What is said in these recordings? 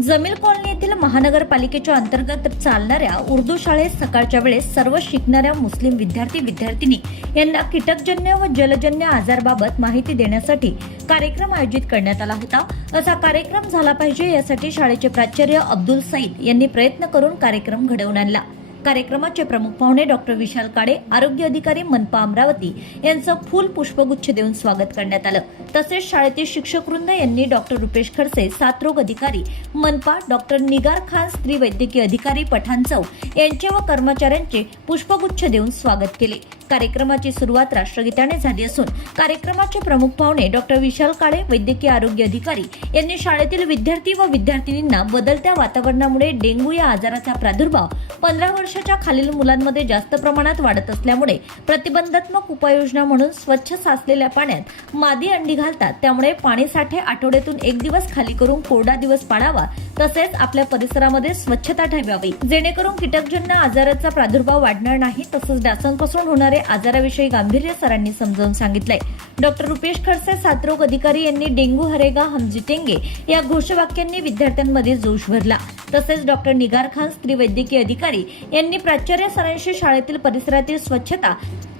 Jamil colony येथील महानगरपालिकेच्या अंतर्गत चालणाऱ्या उर्दू शाळेत सकाळच्या वेळेस सर्व शिकणाऱ्या मुस्लिम विद्यार्थी-विद्यार्थिनी यांना कीटकजन्य व जलजन्य आजाराबाबत माहिती देण्यासाठी कार्यक्रम आयोजित करण्यात आला होता। असा कार्यक्रम झाला पाहिजे यासाठी शाळेचे प्राचार्य अब्दुल सईद यांनी प्रयत्न करून कार्यक्रम घडवून आणला। कार्यक्रमाचे प्रमुख पाहुणे डॉक्टर विशाल काळे, आरोग्य अधिकारी मनपा अमरावती यांचं फूल पुष्पगुच्छ देऊन स्वागत करण्यात आलं। तसेच शाळेतील शिक्षक वृंद यांनी डॉक्टर रुपेश खडसे, साथरोग अधिकारी मनपा, डॉक्टर निगार खान, स्त्री वैद्यकीय अधिकारी पठाण चौक यांचे व कर्मचाऱ्यांचे पुष्पगुच्छ देऊन स्वागत केले। कार्यक्रमाची सुरुवात राष्ट्रगीताने झाली असून कार्यक्रमाचे प्रमुख पाहुणे डॉक्टर विशाल काळे, वैद्यकीय आरोग्य अधिकारी यांनी शाळेतील विद्यार्थी व विद्यार्थिनींना बदलत्या वातावरणामुळे डेंग्यू या आजाराचा प्रादुर्भाव 15 वर्षाच्या खालील मुलांमध्ये जास्त प्रमाणात वाढत असल्यामुळे प्रतिबंधात्मक उपाययोजना म्हणून स्वच्छ साचलेल्या पाण्यात मादी अंडी घालतात, त्यामुळे पाणी साठे आठवड्यातून 1 दिवस खाली करून कोरडा दिवस पाळावा, तसेच आपल्या परिसरामध्ये स्वच्छता ठेवावी जेणेकरून कीटकजन्य आजाराचा प्रादुर्भाव वाढणार नाही। तसंच डासांपासून होणारे आजाराविषयी गांभीर्य सरांनी समजावून सांगितलंय। डॉक्टर रुपेश खडसे, साथरोग अधिकारी यांनी डेंग्यू हरेगा हम जितेंगे या घोषवाक्यांनी विद्यार्थ्यांमध्ये जोश भरला। तसेच डॉक्टर निगार खान, स्त्री वैद्यकीय अधिकारी यांनी प्राचार्य सरांशी शाळेतील परिसरातील स्वच्छता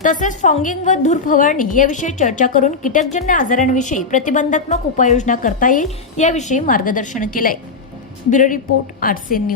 तसेच फॉगिंग व धूर फवारणी याविषयी चर्चा करून कीटकजन्य आजारांविषयी प्रतिबंधात्मक उपाययोजना करता येईल याविषयी मार्गदर्शन केलंय। Bureau report, RCN news.